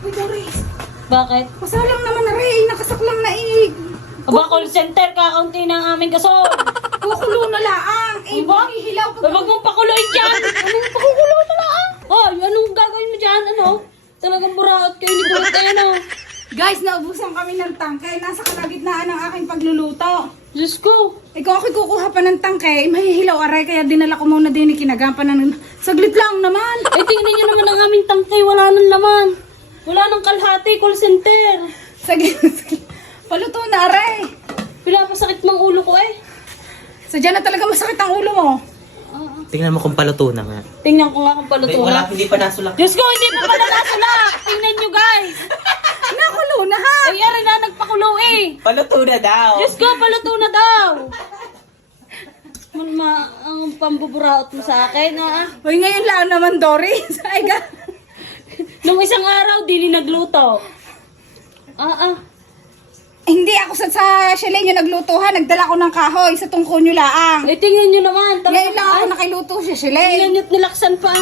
Uy, Doris. Bakit? Pasalang naman na rin. Nakasaklang na ig. Aba, call center, kakaunti na ang aming gasol. Kukulo na laang. Eh, Ba? hihilaw pa. Ay, wag mong pakuloy dyan. Anong pakukulo na lang? Oh, anong gagawin mo dyan? Ano? Talagang buraot kayo ni Kulit na yan, oh. Guys, naubusan kami ng tangke. Nasa kalagitnaan ng aking pagluluto. Diyos ko. Ikaw ako'y kukuha pa ng tangke. Mahihilaw aray. Kaya dinala ko muna din kinagapan ng... Saglit lang naman. Eh, tingnan nyo naman ang aming tangkay. Wala nang laman. Wala nang kalahati, call center. Sige. Paluto na aray. Pinapasakit mang ulo ko eh. Sadya na talaga masakit ang ulo mo. Tingnan mo kung paluto na nga. Tingnan ko nga kung paluto na. Hindi pa nasulak. Diyos ko, hindi pa pala nasulak. Tingnan nyo guys. Nakulo na ha. Ay, aray na nagpakulo eh. Paluto na daw. Diyos ko, paluto na daw. Ang pambuburaot mo sa akin, ha? Uy, ngayon lang naman, Doris. Ay, Nung isang araw, dili nagluto. Hindi ako sa chalet nyo naglutuhan. Nagdala ko ng kahoy sa tungko nyo laang. Eh, tingnan nyo naman. Ngayon lang ako nakiluto sa chalet. Tingnan nyo't nilaksan pa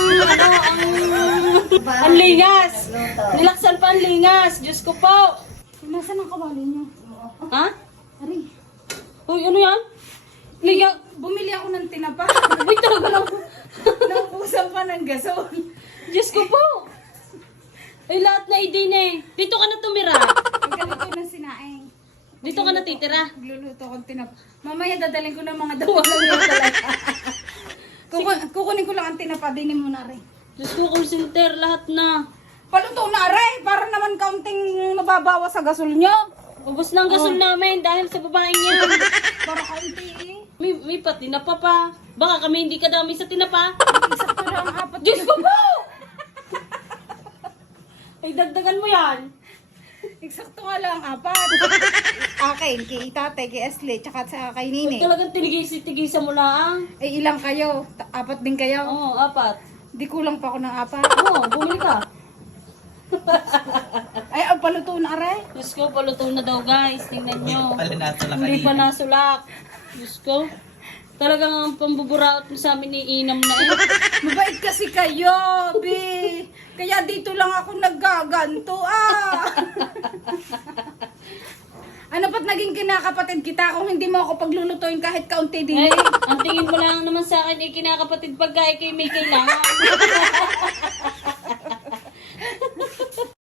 ang lingas. Nilaksan pa ang lingas. Diyos ko po. Nasaan ang kawali nyo? Ha? Ari, Uy, ano yan? Liga. bumili ako ng tinapa. Uy, talaga lang. Naubusan pa ng gasol. Diyos ko po. Ay, lahat na idin eh. Dito ka na tumira. Ganito ng sinaing. Dito ka na titira. Nagluluto akong tinapa. Mamaya dadaling ko ng mga dawalan nyo talaga. Kukunin ko lang ang tinapa. Dinin mo na rin. Diyos ko, call center, lahat na. Paluto na aray. Para naman kaunting mababawas sa gasol nyo. Ubus na ang gasol namin dahil sa babaeng yan. Para kaunti eh. May pa tinapa pa. Baka kami hindi kadami sa tinapa. Isakto lang ang apat. Diyos ko po! Ay, dagdagan mo yan. Eksakto nga lang ang apat. Akin, kay Itate, kay Asle, tsaka sa kay Nini. Talagang tigisa mo lang. Eh, ilang kayo? Apat din kayo? Oo, 4. Di kulang pa ako ng apat. Oo, bumili ka. Ay, ang paluto na aray. Diyos ko, paluto na daw guys. Tingnan nyo. Pala nasulak Hindi pa nasulak. Diyos ko. Talagang ang pambuburaot mo sa amin ni Inam na eh. Mabait kasi kayo, Bi. Kaya dito lang ako naggaganto, Ano pa't naging kinakapatid kita kung hindi mo ako paglulutuin kahit kaunti din? Eh, ang tingin mo lang naman sa akin, kinakapatid pagka ikay may kailangan.